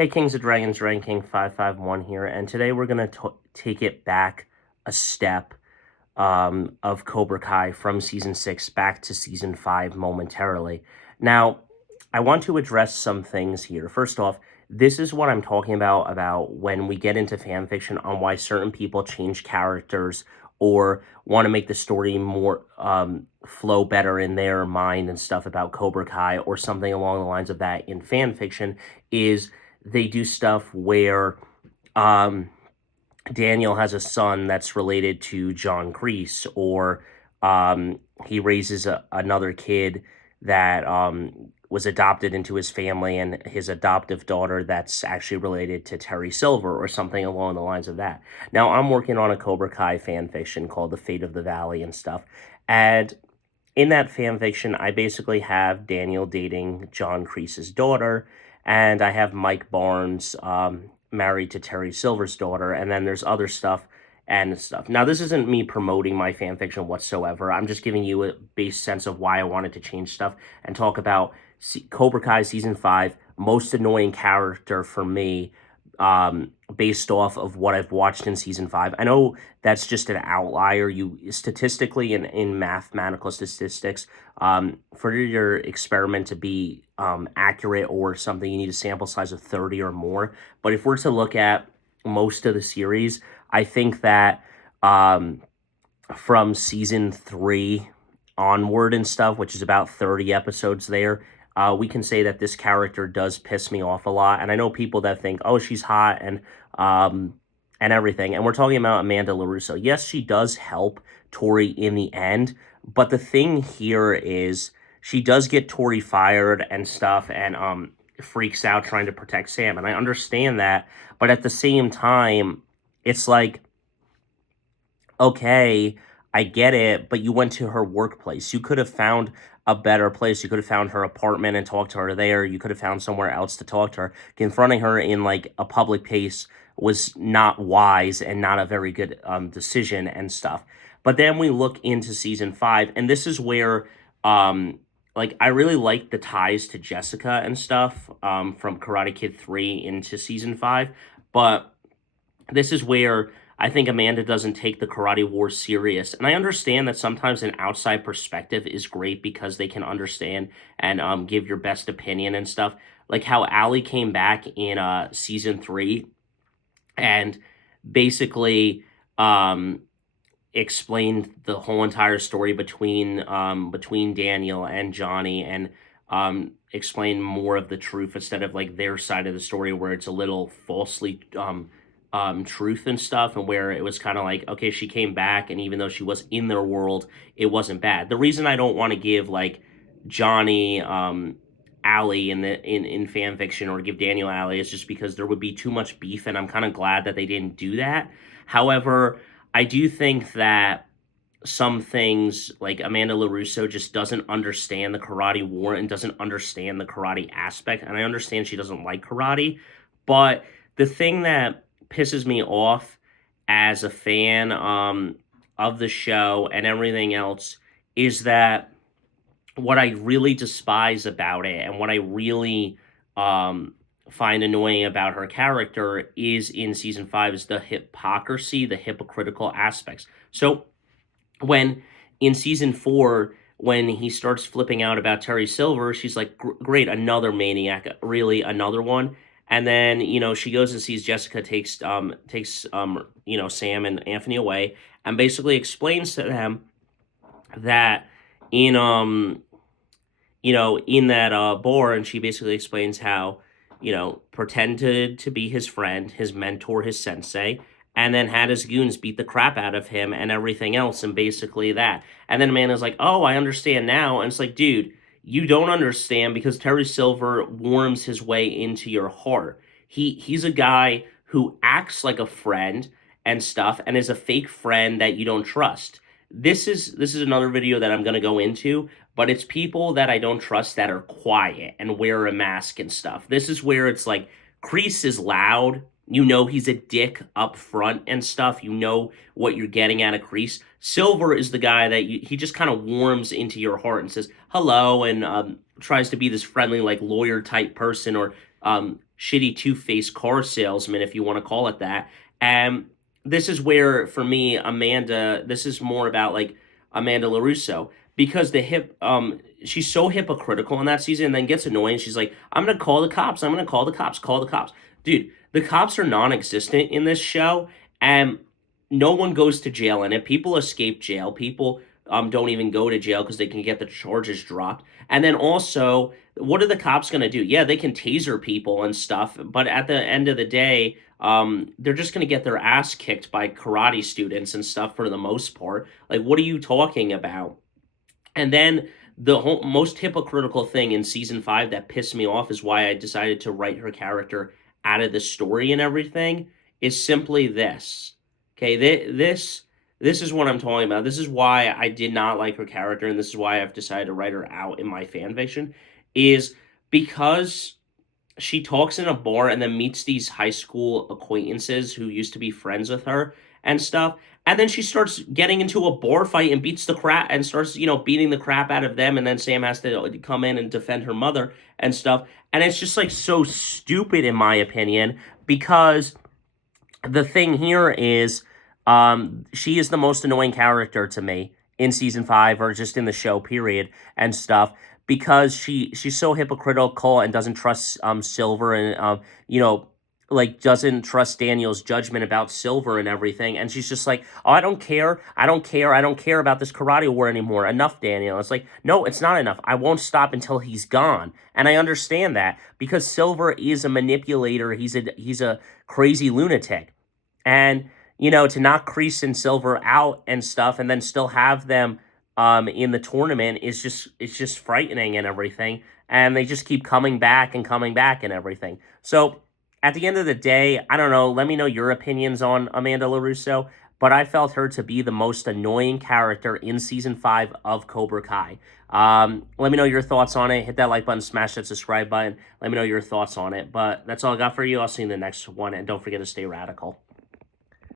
Hey, Kings of Dragons, Ranking 551 here, and today we're going to take it back a step of Cobra Kai from Season 6 back to Season 5 momentarily. Now, I want to address some things here. First off, this is what I'm talking about when we get into fan fiction on why certain people change characters or want to make the story more flow better in their mind and stuff about Cobra Kai or something along the lines of that in fan fiction is they do stuff where um, Daniel has a son that's related to John Kreese, or he raises another kid that was adopted into his family, and his adoptive daughter that's actually related to Terry Silver, or something along the lines of that. Now, I'm working on a Cobra Kai fan fiction called The Fate of the Valley and stuff, and in that fan fiction, I basically have Daniel dating John Kreese's daughter, and I have Mike Barnes married to Terry Silver's daughter, and then there's other stuff and stuff. Now, this isn't me promoting my fan fiction whatsoever. I'm just giving you a base sense of why I wanted to change stuff and talk about Cobra Kai Season 5, most annoying character for me, based off of what I've watched in Season 5. I know that's just an outlier. You statistically, in mathematical statistics, for your experiment to be accurate or something, you need a sample size of 30 or more. But if we're to look at most of the series, I think that from Season 3 onward and stuff, which is about 30 episodes there, we can say that this character does piss me off a lot. And I know people that think, oh, she's hot and everything. And we're talking about Amanda LaRusso. Yes, she does help Tori in the end. But the thing here is she does get Tori fired and stuff, and freaks out trying to protect Sam. And I understand that. But at the same time, it's like, okay, I get it, but you went to her workplace. You could have found a better place. You could have found her apartment and talked to her there. You could have found somewhere else to talk to her. Confronting her in like a public place was not wise and not a very good decision and stuff. But then we look into Season 5, and this is where like I really like the ties to Jessica and stuff from Karate Kid 3 into Season 5, but this is where I think Amanda doesn't take the Karate War serious. And I understand that sometimes an outside perspective is great because they can understand and give your best opinion and stuff. Like how Allie came back in Season 3 and basically explained the whole entire story between Daniel and Johnny, and explained more of the truth instead of like their side of the story where it's a little falsely truth and stuff, and where it was kind of like, okay, she came back, and even though she was in their world, it wasn't bad. The reason I don't want to give like Johnny Allie in fan fiction, or give Daniel Allie, is just because there would be too much beef, and I'm kind of glad that they didn't do that. However, I do think that some things, like Amanda LaRusso just doesn't understand the Karate War and doesn't understand the karate aspect. And I understand she doesn't like karate, but the thing that pisses me off as a fan of the show and everything else is that what I really despise about it, and what I really find annoying about her character, is in Season 5 is the hypocrisy, the hypocritical aspects. So when in Season 4, when he starts flipping out about Terry Silver, she's like, great, another maniac, really, another one. And then, she goes and sees Jessica takes Sam and Anthony away, and basically explains to them that in in that bar, and she basically explains how, pretended to be his friend, his mentor, his sensei, and then had his goons beat the crap out of him and everything else, and basically that. And then Amanda's like, oh, I understand now. And it's like, dude, you don't understand, because Terry Silver warms his way into your heart. He's a guy who acts like a friend and stuff, and is a fake friend that you don't trust. This is another video that I'm going to go into, but it's people that I don't trust that are quiet and wear a mask and stuff. This is where it's like, Kreese is loud. He's a dick up front and stuff. What you're getting out of Kreese. Silver is the guy that he just kind of warms into your heart and says hello, and tries to be this friendly, like, lawyer type person, or shitty two-faced car salesman, if you want to call it that. And this is where, for me, this is more about like Amanda LaRusso, because she's so hypocritical in that season and then gets annoying. She's like, I'm gonna call the cops, I'm gonna call the cops, call the cops. Dude, the cops are non-existent in this show, and no one goes to jail in it. People escape jail. People don't even go to jail because they can get the charges dropped. And then also, what are the cops going to do? Yeah, they can taser people and stuff, but at the end of the day, they're just going to get their ass kicked by karate students and stuff for the most part. Like, what are you talking about? And then most hypocritical thing in season 5 that pissed me off is why I decided to write her character out of the story and everything is simply this. Okay, this is what I'm talking about. This is why I did not like her character, and this is why I've decided to write her out in my fan fiction, is because she talks in a bar and then meets these high school acquaintances who used to be friends with her and stuff. And then she starts getting into a bar fight and beats the crap and starts, beating the crap out of them. And then Sam has to come in and defend her mother and stuff. And it's just like so stupid, in my opinion, because the thing here is she is the most annoying character to me in season 5 or just in the show period and stuff, because she's so hypocritical and doesn't trust Silver, and like doesn't trust Daniel's judgment about Silver and everything. And she's just like, oh, I don't care, I don't care about this karate war anymore, enough, Daniel. It's like, no, it's not enough. I won't stop until he's gone. And I understand that, because Silver is a manipulator. He's a crazy lunatic. And to knock Kreese and Silver out and stuff, and then still have them in the tournament it's just frightening and everything. And they just keep coming back and everything. So at the end of the day, I don't know. Let me know your opinions on Amanda LaRusso. But I felt her to be the most annoying character in season 5 of Cobra Kai. Let me know your thoughts on it. Hit that like button, smash that subscribe button. Let me know your thoughts on it. But that's all I got for you. I'll see you in the next one. And don't forget to stay radical.